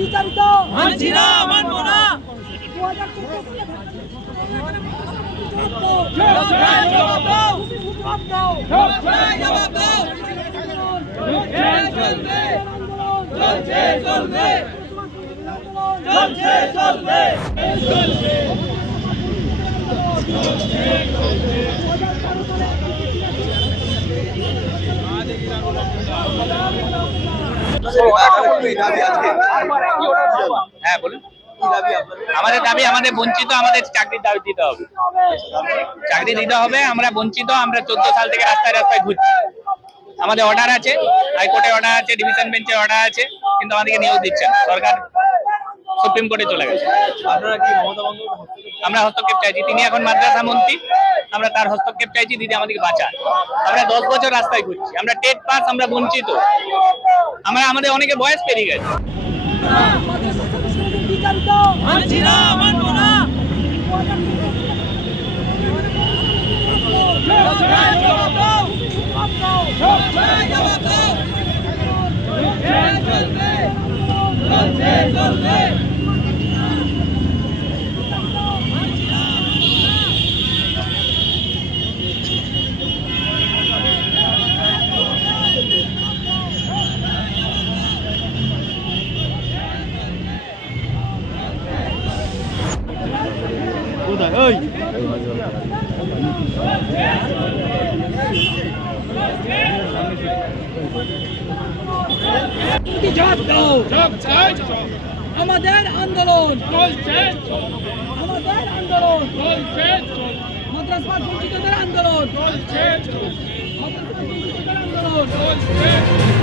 বিচারিত মানছি না মানবো না দাও চলবে চলছে চলবে চলছে চলবে হ্যাঁ বলুন আমাদের দাবি আমাদের বঞ্চিত আমাদের চাকরির দাবি দিতে হবে। চাকরি দিতে হবে আমরা বঞ্চিত আমরা চোদ্দ সাল থেকে রাস্তায় রাস্তায় ঘুরছি। আমাদের অর্ডার আছে হাইকোর্টে অর্ডার আছে ডিভিশন বেঞ্চের অর্ডার আছে কিন্তু আমাদেরকে নিয়োগ দিচ্ছে সরকার সুপ্রিম কোর্টে চলে গেছে। আমরা হস্তক্ষেপ চাইছি। তিনি এখন মাদ্রাসা মন্ত্রী আমরা তার হস্তক্ষেপ চাইছি দিদি আমাদেরকে বাঁচান। আমরা দশ বছর রাস্তায় ঘুরছি। আমরা টেট পাস আমরা বঞ্চিত। আমরা আমাদের অনেকে বয়স পেরিয়ে গেছে। বিচারিত মানছি না মানবো না সবাই জবাব দাও সবাই জবাব দাও চলবে চলছে চলবে কোথায়? ওই। আমাদের আন্দোলন। আমাদের আন্দোলন। মাদ্রাসা বঞ্চিতদের আন্দোলন। আন্দোলন।